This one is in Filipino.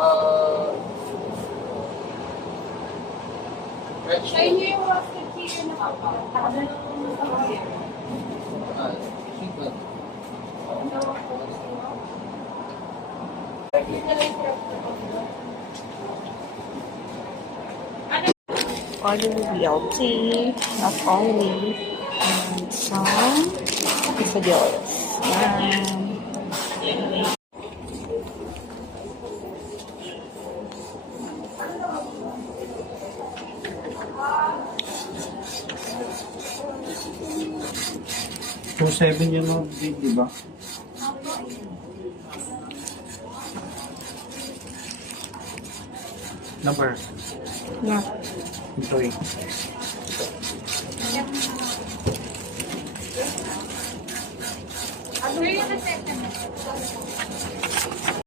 Sa inyo yung roasted chicken na kapal. Order BLT, not only, and some quesadillas. So, 7 yun mo, di ba? Number. Yeah. Ito eh. Ano yung